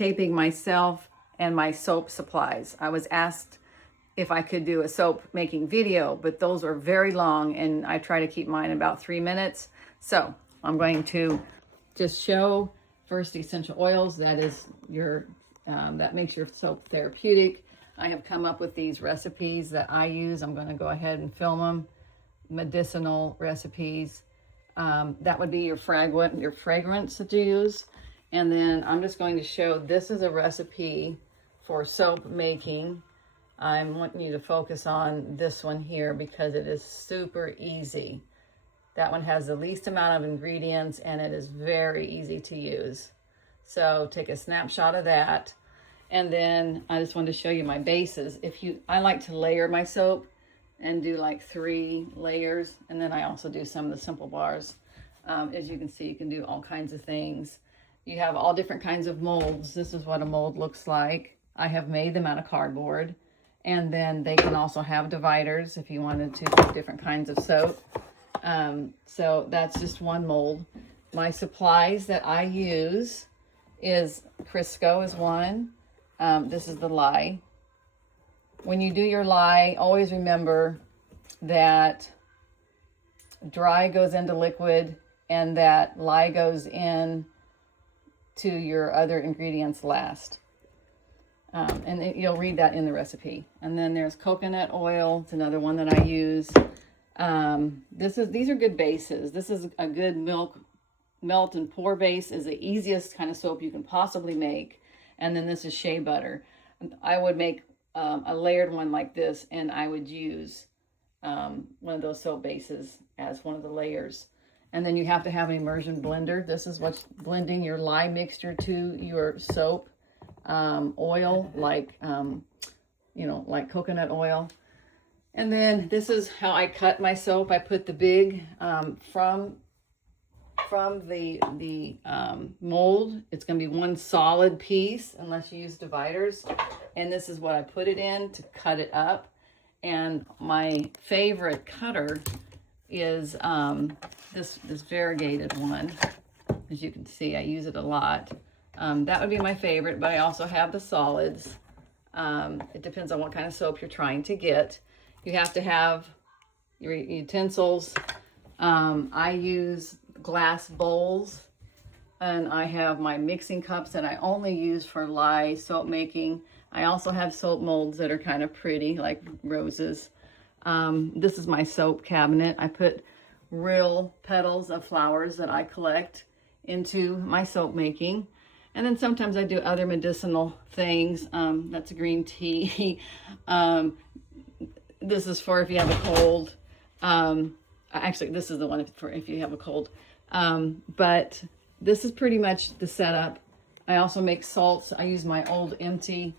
taping myself and my soap supplies. I was asked if I could do a soap making video, but those are very long and I try to keep mine about 3 minutes. So I'm going to just show first essential oils. That is your, that makes your soap therapeutic. I have come up with these recipes that I use. I'm going to go ahead and film them. Medicinal recipes. That would be your fragrance that you use. And then I'm just going to show, this is a recipe for soap making. I'm wanting you to focus on this one here because it is super easy. That one has the least amount of ingredients and it is very easy to use. So take a snapshot of that. And then I just wanted to show you my bases. I like to layer my soap and do like 3 layers. And then I also do some of the simple bars. As you can see, you can do all kinds of things. You have all different kinds of molds. This is what a mold looks like. I have made them out of cardboard. And then they can also have dividers if you wanted to do different kinds of soap. So that's just one mold. My supplies that I use is Crisco is one. This is the lye. When you do your lye, always remember that dry goes into liquid and that lye goes in to your other ingredients last. And you'll read that in the recipe. And then there's coconut oil. It's another one that I use. These are good bases. This is a good melt and pour base. Is the easiest kind of soap you can possibly make. And then this is shea butter. I would make a layered one like this, and I would use one of those soap bases as one of the layers. And then you have to have an immersion blender. This is what's blending your lye mixture to your soap. Oil, like like coconut oil. And then this is how I cut my soap. I put the big from the mold. It's going to be one solid piece unless you use dividers. And this is what I put it in to cut it up. And my favorite cutter is this variegated one. As you can see, I use it a lot. That would be my favorite, but I also have the solids. It depends on what kind of soap you're trying to get. You have to have your utensils. I use glass bowls, and I have my mixing cups that I only use for lye soap making. I also have soap molds that are kind of pretty, like roses. This is my soap cabinet. I put real petals of flowers that I collect into my soap making. And then sometimes I do other medicinal things. That's a green tea. This is for if you have a cold. Actually, this is the one for if you have a cold. But this is pretty much the setup. I also make salts. I use my old empty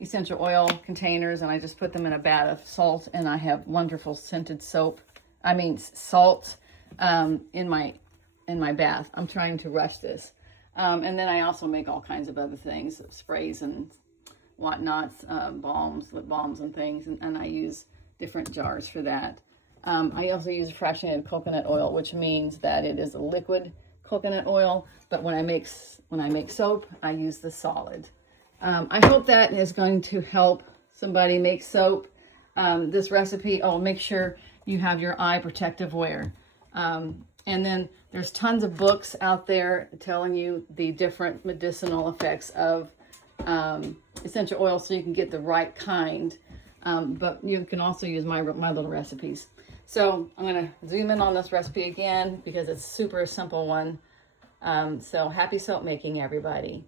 essential oil containers, and I just put them in a vat of salt, and I have wonderful scented salt in my bath. I'm trying to rush this. And then I also make all kinds of other things, sprays and whatnots, balms, lip balms and things. And I use different jars for that. I also use fractionated coconut oil, which means that it is a liquid coconut oil. But when I make soap, I use the solid. I hope that is going to help somebody make soap. This recipe, make sure you have your eye protective wear. And then there's tons of books out there telling you the different medicinal effects of essential oils so you can get the right kind. But you can also use my little recipes. So I'm going to zoom in on this recipe again because it's super simple one. So happy soap making, everybody.